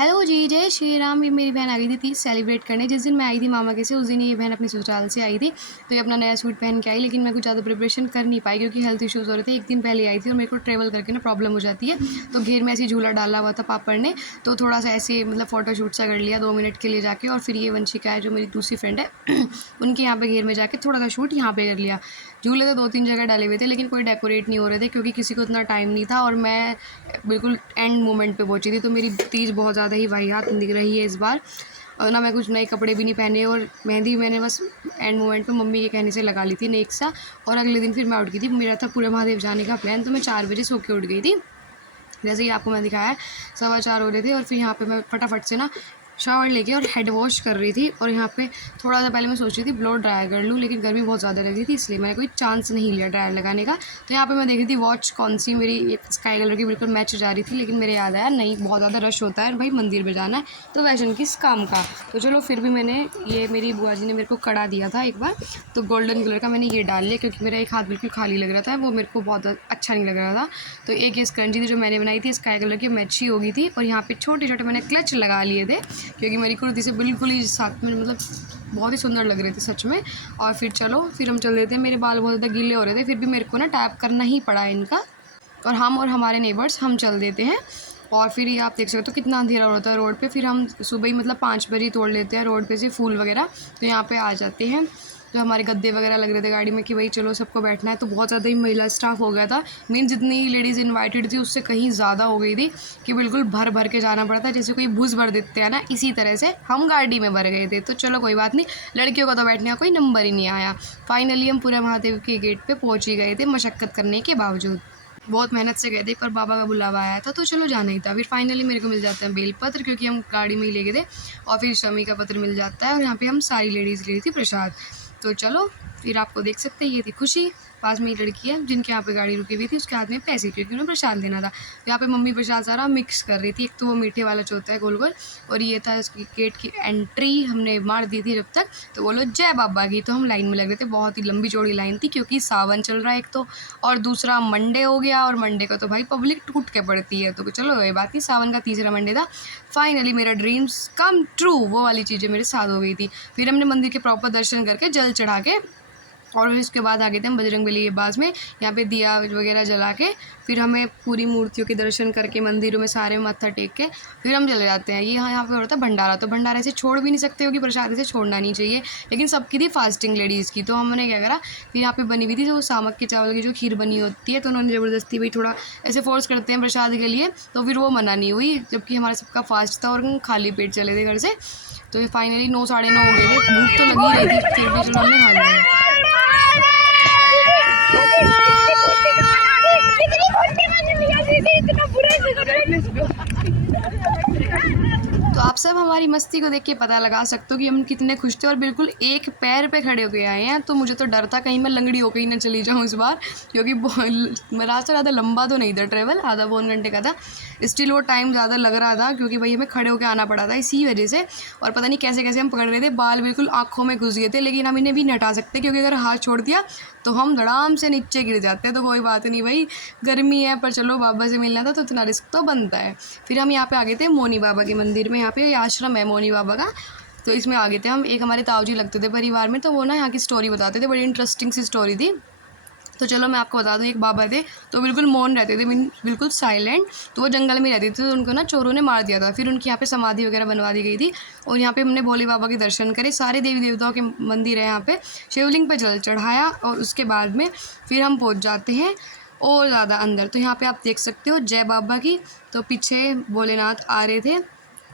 Hello जी, जय श्री राम। ये मेरी बहन आ गई थी तीज सेलिब्रेट करने। जिस दिन मैं आई थी मामा के से, उस दिन ये बहन अपने ससुराल से आई थी, तो ये अपना नया सूट पहन के आई। लेकिन मैं कुछ ज़्यादा प्रिपरेशन कर नहीं पाई क्योंकि हेल्थ इश्यूज़ हो रहे थे। एक दिन पहले आई थी और मेरे को ट्रैवल करके ना प्रॉब्लम हो जाती है, तो घेर में ऐसे झूला डाला हुआ था पापड़ ने, तो थोड़ा सा ऐसे मतलब फ़ोटोशूट सा कर लिया 2 मिनट के लिए जाके। और फिर ये वंशिका है जो मेरी दूसरी फ्रेंड है उनके यहाँ पे घेर में जाके थोड़ा सा शूट यहाँ पे कर लिया। झूले तो 2-3 जगह डाले हुए थे लेकिन कोई डेकोरेट नहीं हो रहे थे क्योंकि किसी को इतना टाइम नहीं था और मैं बिल्कुल एंड मोमेंट पे पहुंची थी, तो मेरी तीज बहुत ज़्यादा ही वाहियात दिख रही है इस बार। और ना मैं कुछ नए कपड़े भी नहीं पहने, और मेहंदी मैंने बस एंड मोमेंट पे मम्मी के कहने से लगा ली थी नेक सा। और अगले दिन फिर मैं उठ गई थी, मेरा था पूरे महादेव जाने का प्लान, तो मैं 4 बजे सो के उठ गई थी। जैसे कि आपको मैं दिखाया है 4:15 हो रहे थे। और फिर यहाँ पे मैं फटाफट से ना शावर लेके और हेड वॉश कर रही थी। और यहाँ पे थोड़ा सा पहले मैं सोच रही थी ब्लो ड्रायर कर लूँ, लेकिन गर्मी बहुत ज़्यादा लग रही थी इसलिए मैंने कोई चांस नहीं लिया ड्रायर लगाने का। तो यहाँ पे मैं देख रही थी वॉच कौन सी मेरी, एक स्काई कलर की बिल्कुल मैच जा रही थी, लेकिन मेरे याद आया नहीं बहुत ज़्यादा रश होता है भाई, मंदिर में जाना है तो वैशन किस काम का। तो चलो फिर भी मैंने ये, मेरी बुआ जी ने मेरे को कड़ा दिया था एक बार, तो गोल्डन कलर का मैंने ये डाल लिया क्योंकि मेरा एक हाथ बिल्कुल खाली लग रहा था, वो मेरे को बहुत अच्छा नहीं लग रहा था। तो एक ये स्क्रंची थी जो मैंने बनाई थी स्काई कलर की, मैची हो गई थी। और यहाँ पे छोटे छोटे मैंने क्लच लगा लिए थे क्योंकि मेरी कुर्ती से बिल्कुल ही साथ में मतलब बहुत ही सुंदर लग रहे थे सच में। और फिर चलो फिर हम चल देते हैं, मेरे बाल बहुत ज़्यादा गीले हो रहे थे, फिर भी मेरे को ना टैप करना ही पड़ा इनका। और हम और हमारे नेबर्स हम चल देते हैं। और फिर ये आप देख सकते हो कितना अंधेरा होता है रोड पे। फिर हम सुबह ही मतलब 5 बजे तोड़ लेते हैं रोड पे से फूल वगैरह, तो यहाँ पे आ जाते हैं। जो हमारे गद्दे वगैरह लग रहे थे गाड़ी में कि भाई चलो सबको बैठना है, तो बहुत ज़्यादा ही महिला स्टाफ हो गया था। मीन जितनी लेडीज़ इनवाइटेड थी उससे कहीं ज़्यादा हो गई थी कि बिल्कुल भर भर के जाना पड़ता, जैसे कोई भूस भर देते हैं ना, इसी तरह से हम गाड़ी में भर गए थे। तो चलो कोई बात नहीं, लड़कियों का तो बैठने का कोई नंबर ही नहीं आया। फाइनली हम पूरे महादेव के गेट पे पहुंच ही गए थे मशक्क़त करने के बावजूद। बहुत मेहनत से गए थे पर बाबा का बुलावा आया था तो चलो जाना ही था। फिर फाइनली मेरे को मिल जाता है बेलपत्र क्योंकि हम गाड़ी में ही ले गए थे, और फिर शमी का पत्र मिल जाता है। और यहाँ पे हम सारी लेडीज़ ले रही थी प्रसाद। तो चलो फिर आपको देख सकते हैं, ये थी खुशी, पास में ही लड़की है जिनके यहाँ पे गाड़ी रुकी हुई थी, उसके हाथ में पैसे क्योंकि उन्हें प्रसाद देना था। यहाँ पे मम्मी प्रसाद सारा मिक्स कर रही थी, एक तो वो मीठे वाला जो होता है गोल गोल, और ये था इसकी गेट की एंट्री हमने मार दी थी जब तक, तो बोलो जय बाबा की। तो हम लाइन में लग रहे थे, बहुत ही लंबी चौड़ी लाइन थी क्योंकि सावन चल रहा है एक तो, और दूसरा मंडे हो गया, और मंडे को तो भाई पब्लिक टूट के पड़ती है। तो चलो ये बात नहीं, सावन का तीसरा मंडे था। फाइनली मेरा ड्रीम्स कम ट्रू, वो वाली चीज़ें मेरे साथ हो गई थी। फिर हमने मंदिर के प्रॉपर दर्शन करके जल चढ़ा के, और इसके बाद आ गए थे हम बजरंगबली के पास में, यहाँ पे दिया वगैरह जला के, फिर हमें पूरी मूर्तियों के दर्शन करके मंदिरों में सारे मत्था टेक के फिर हम चले जाते हैं। ये यहाँ पे हो रहा था भंडारा, तो भंडारा से छोड़ भी नहीं सकते क्योंकि प्रसाद से छोड़ना नहीं चाहिए, लेकिन सबकी थी फास्टिंग लेडीज़ की। तो हमने क्या करा, फिर यहाँ पे बनी हुई थी जो सामक के चावल की जो खीर बनी होती है, तो उन्होंने ज़बरदस्ती भाई थोड़ा ऐसे फोर्स करते हैं प्रसाद के लिए, तो फिर वो मना नहीं हुई, जबकि हमारा सबका फास्ट था और हम खाली पेट चले थे घर से। तो फाइनली 9 साढ़े 9 हो गए थे, भूख तो लगी रही थी फिर भी चलो हमने खा लिया। तो आप सब हमारी मस्ती को देख के पता लगा सकते हो कि हम कितने खुश थे और बिल्कुल एक पैर पे खड़े होके आए हैं। तो मुझे तो डर था कहीं मैं लंगड़ी होकर ही ना चली जाऊँ इस बार, क्योंकि रास्ता ज़्यादा लंबा तो नहीं था, ट्रैवल आधा पौन घंटे का था, स्टिल वो टाइम ज़्यादा लग रहा था क्योंकि भाई हमें खड़े होकर आना पड़ा था इसी वजह से। और पता नहीं कैसे कैसे हम पकड़ रहे थे, बाल बिल्कुल आँखों में घुस गए थे, लेकिन हम इन्हें भी नहीं हटा सकते क्योंकि अगर हाथ छोड़ दिया तो हम धड़ाम से नीचे गिर जाते हैं। तो कोई बात नहीं भाई, गर्मी है पर चलो बाबा से मिलना था तो इतना रिस्क तो बनता है। फिर हम यहाँ पे आ गए थे मोनी बाबा के मंदिर में, यहाँ पे ये आश्रम है मोनी बाबा का, तो इसमें आ गए थे हम। एक हमारे ताऊ जी लगते थे परिवार में, तो वो ना यहाँ की स्टोरी बताते थे, बड़ी इंटरेस्टिंग सी स्टोरी थी। तो चलो मैं आपको बता दूं, एक बाबा थे तो बिल्कुल मौन रहते थे, बिल्कुल साइलेंट, तो वो जंगल में रहते थे, तो उनको ना चोरों ने मार दिया था। फिर उनकी यहाँ पे समाधि वगैरह बनवा दी गई थी, और यहाँ पे हमने भोले बाबा के दर्शन करे, सारे देवी देवताओं के मंदिर है यहाँ पे, शिवलिंग पे जल चढ़ाया, और उसके बाद में फिर हम पहुँच जाते हैं और ज़्यादा अंदर। तो यहाँ पर आप देख सकते हो जय बाबा की, तो पीछे भोलेनाथ आ रहे थे।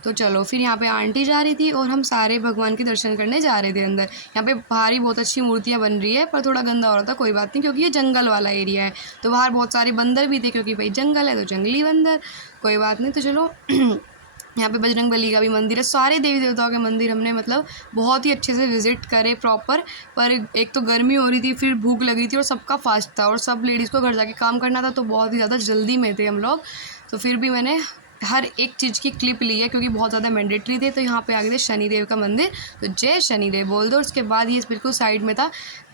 तो चलो फिर यहाँ पे आंटी जा रही थी और हम सारे भगवान के दर्शन करने जा रहे थे अंदर। यहाँ पे बाहर ही बहुत अच्छी मूर्तियाँ बन रही है पर थोड़ा गंदा हो रहा था, कोई बात नहीं क्योंकि ये जंगल वाला एरिया है, तो बाहर बहुत सारे बंदर भी थे क्योंकि भाई जंगल है तो जंगली बंदर, कोई बात नहीं। तो चलो यहाँ पे बजरंगबली का भी मंदिर है, सारे देवी देवताओं के मंदिर हमने मतलब बहुत ही अच्छे से विजिट करे प्रॉपर। पर एक तो गर्मी हो रही थी, फिर भूख लगी थी और सबका फास्ट था और सब लेडीज़ को घर जाके काम करना था, तो बहुत ही ज़्यादा जल्दी में थे हम लोग। तो फिर भी मैंने हर एक चीज़ की क्लिप ली है क्योंकि बहुत ज़्यादा मैंडेटरी थे। तो यहाँ पे आ गए थे शनिदेव का मंदिर, तो जय शनिदेव बोल दो। उसके बाद ये बिल्कुल साइड में था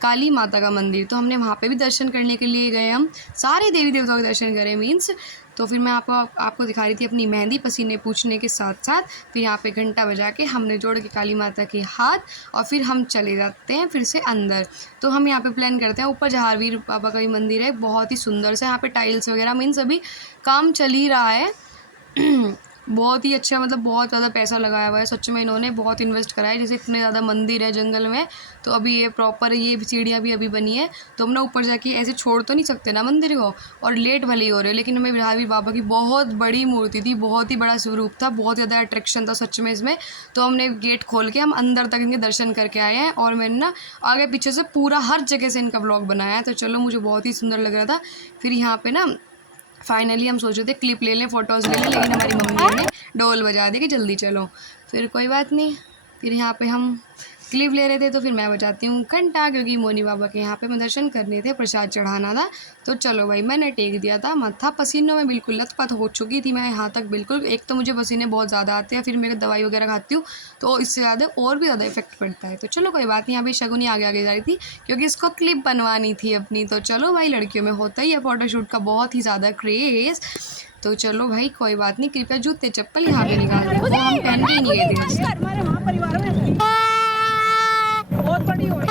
काली माता का मंदिर, तो हमने वहाँ पे भी दर्शन करने के लिए गए। हम सारे देवी देवताओं के दर्शन करें, मीन्स तो फिर मैं आपको दिखा रही थी अपनी मेहंदी पसीने पूछने के साथ साथ। फिर यहाँ पे घंटा बजा के हमने जोड़ के काली माता के हाथ, और फिर हम चले जाते हैं फिर से अंदर। तो हम यहाँ पे प्लान करते हैं, ऊपर जहारवीर बाबा का भी मंदिर है, बहुत ही सुंदर से, यहाँ पे टाइल्स वगैरह मीन्स अभी काम चल ही रहा है। बहुत ही अच्छा, मतलब बहुत ज़्यादा पैसा लगाया हुआ है सच में, इन्होंने बहुत इन्वेस्ट करा है। जैसे इतने ज़्यादा मंदिर है जंगल में, तो अभी ये प्रॉपर ये सीढ़ियाँ भी अभी बनी है, तो हम ना ऊपर जाके ऐसे छोड़ तो नहीं सकते ना मंदिर को, और लेट भले ही हो रहे हैं। लेकिन हमें जहारवीर बाबा की बहुत बड़ी मूर्ति थी, बहुत ही बड़ा स्वरूप था, बहुत ज़्यादा अट्रैक्शन था सच में इसमें। तो हमने गेट खोल के हम अंदर तक इनके दर्शन करके आए हैं, और मैंने ना आगे पीछे से पूरा हर जगह से इनका ब्लॉग बनाया है। तो चलो, मुझे बहुत ही सुंदर लग रहा था। फिर यहाँ पे ना फाइनली हम सोच रहे थे क्लिप ले लें, फ़ोटोज़ ले लें, लेकिन हमारी मम्मी ने डोल बजा दी कि जल्दी चलो। फिर कोई बात नहीं, फिर यहाँ पे हम क्लिप ले रहे थे, तो फिर मैं बजाती हूँ घंटा, क्योंकि मोनी बाबा के यहाँ पे मैं दर्शन करने थे, प्रसाद चढ़ाना था। तो चलो भाई, मैंने टेक दिया था माथा, पसीनों में बिल्कुल लथपथ हो चुकी थी मैं यहाँ तक बिल्कुल। एक तो मुझे पसीने बहुत ज़्यादा आते हैं, फिर मैं दवाई वगैरह खाती हूँ तो इससे ज़्यादा और भी ज़्यादा इफेक्ट पड़ता है। तो चलो कोई बात नहीं, यहाँ पे शगुनी आगे आगे जा रही थी क्योंकि इसको क्लिप बनवानी थी अपनी। तो चलो भाई, लड़कियों में होता ही है फ़ोटोशूट का बहुत ही ज़्यादा क्रेज़। तो चलो भाई, कोई बात नहीं, कृपया जूते चप्पल यहाँ पे निकाल दो, वो हम पहन के ही नहीं गए थे वैसे। बहुत बड़ी हो रही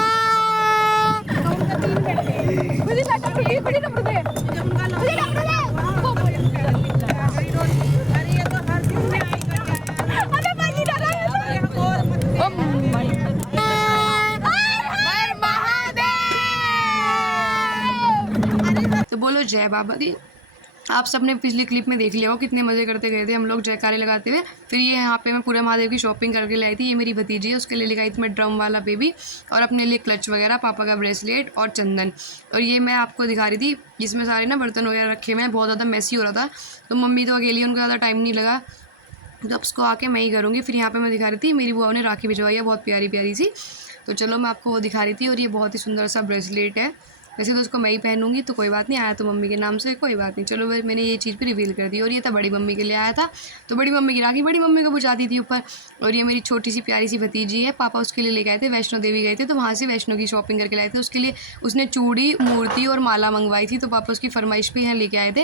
तो बोलो जय बाबा दी। आप सबने पिछली क्लिप में देख लिया हो कितने मज़े करते गए थे हम लोग जयकारे लगाते हुए। फिर ये यहाँ पे मैं पूरे महादेव की शॉपिंग करके लाई थी। ये मेरी भतीजी है, उसके लिए लेकर आई थी मैं ड्रम वाला बेबी, और अपने लिए क्लच वगैरह, पापा का ब्रेसलेट और चंदन। और ये मैं आपको दिखा रही थी, जिसमें सारे ना बर्तन वगैरह रखे हुए हैं, बहुत ज़्यादा मैसी हो रहा था। तो मम्मी तो अकेली, उनको ज़्यादा टाइम नहीं लगा, तो अब उसको आके मैं ही करूँगी। फिर यहाँ पर मैं दिखा रही थी, मेरी बुआ ने राखी भिजवाई है बहुत प्यारी प्यारी सी। तो चलो, मैं आपको वो दिखा रही थी। और ये बहुत ही सुंदर सा ब्रेसलेट है, वैसे तो उसको मैं ही पहनूंगी, तो कोई बात नहीं, आया तो मम्मी के नाम से, कोई बात नहीं। चलो, मैंने ये चीज़ भी रिवील कर दी। और ये था बड़ी मम्मी के लिए आया था, तो बड़ी मम्मी की राखी बड़ी मम्मी को बुझाती थी ऊपर। और ये मेरी छोटी सी प्यारी सी भतीजी है, पापा उसके लिए लेके आए थे, वैष्णो देवी गए थे, तो वहाँ से वैष्णो की शॉपिंग करके लाए थे। उसके लिए उसने चूड़ी, मूर्ति और माला मंगवाई थी, तो पापा उसकी फरमाइश भी यहाँ लेके आए थे।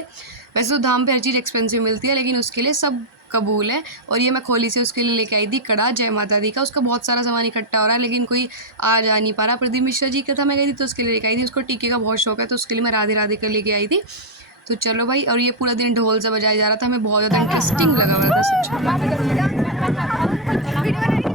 वैसे तो धाम पर हर चीज़ एक्सपेंसिव मिलती है, लेकिन उसके लिए सब कबूल है। और ये मैं खोली से उसके लिए लेके आई थी कड़ा, जय माता दी का। उसका बहुत सारा सामान इकट्ठा हो रहा है, लेकिन कोई आ जा नहीं पा रहा। प्रदीप मिश्रा जी का था, मैं गई थी तो उसके लिए लेके आई थी। उसको टीके का बहुत शौक है, तो उसके लिए मैं राधे राधे कर लेके आई थी। तो चलो भाई, और ये पूरा दिन ढोल सा बजाया जा रहा था, हमें बहुत ज़्यादा इंटरेस्टिंग लगा हुआ था सच में।